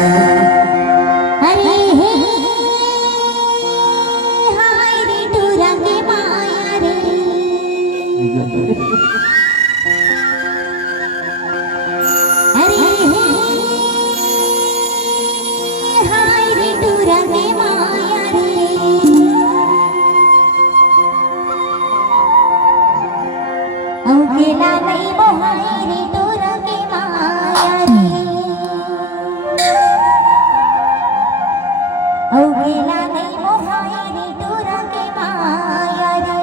अरे हे हाय रे टूरा के माया रे अरे हे हाय रे टूरा के माया रे अवघेला नाही मोहाय रे टूरा के माया रे अवघेला नाही मोहाय रे टूरा के माया रे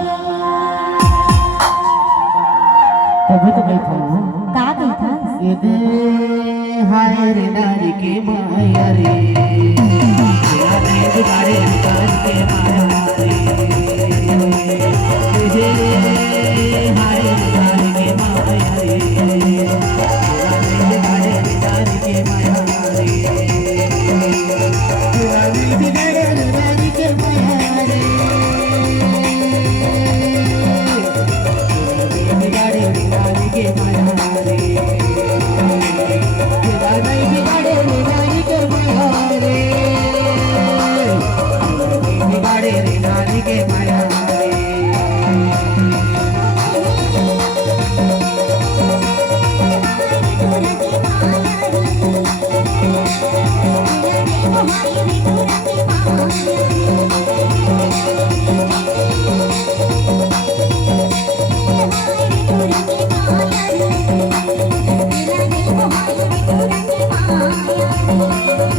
तभी तो मैं कहूँ का कहता ये दे हाय रे नारी के माया रे तेरा नहीं बिगाड़े कान के माया रे ये दे हाय रे नारी के माया रे तेरा नहीं बिगाड़े नारी के माया रे तेरा नहीं बिगाड़े नारी के माया रे बिगाड़े नारी के माया रे तेरा नहीं बिगाड़े नारी के माया रे बिगाड़े नारी के माया रे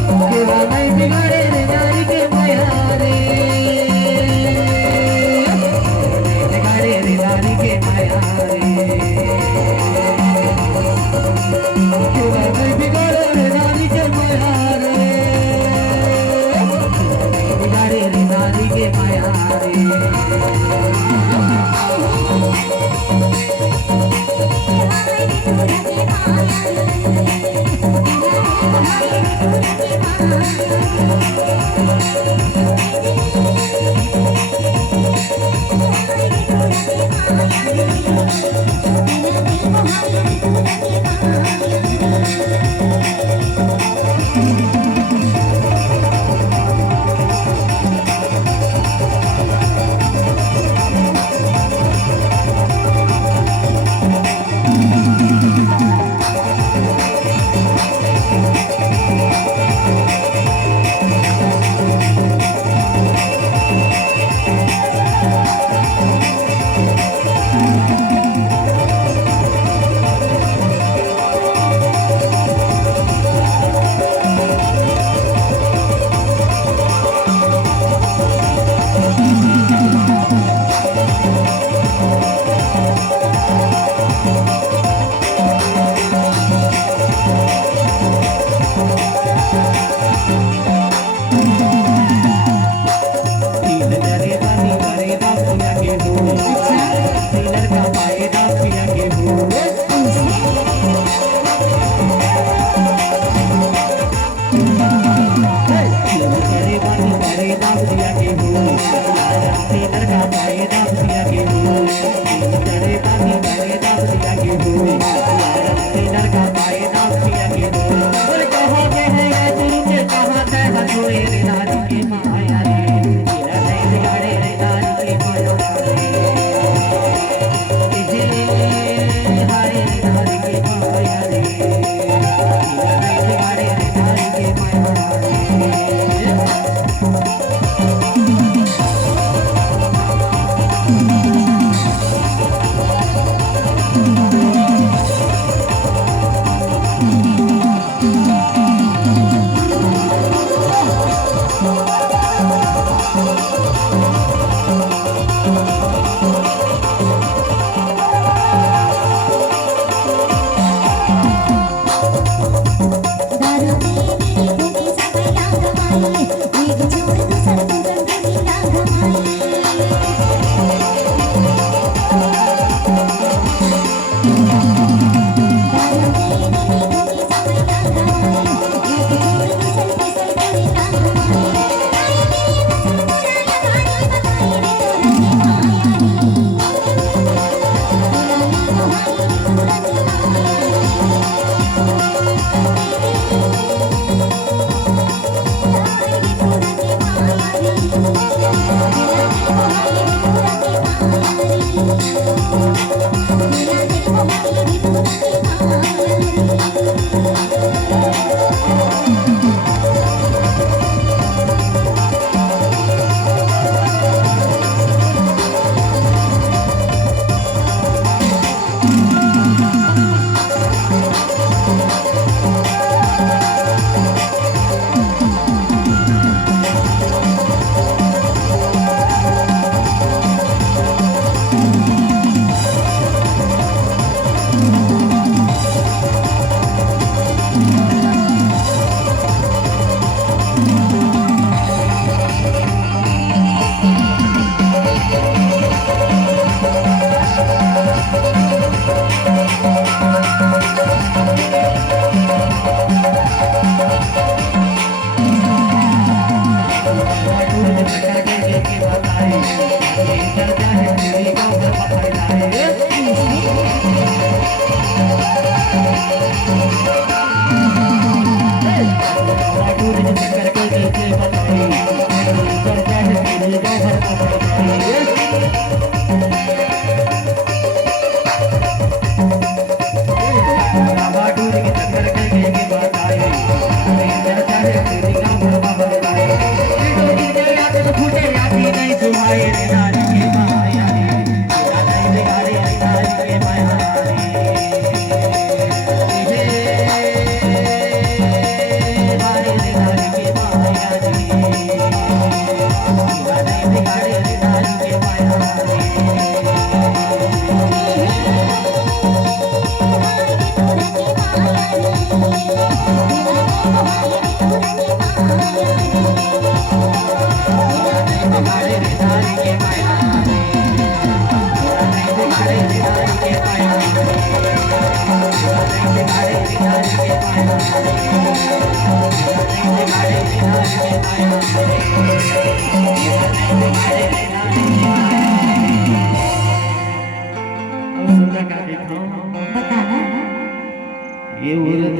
तेरा नहीं बिगाड़े नारी के माया रे बिगाड़े नारी के माया रे तेरा नहीं बिगाड़े नारी के माया रे बिगाड़े नारी के माया रे Thank you.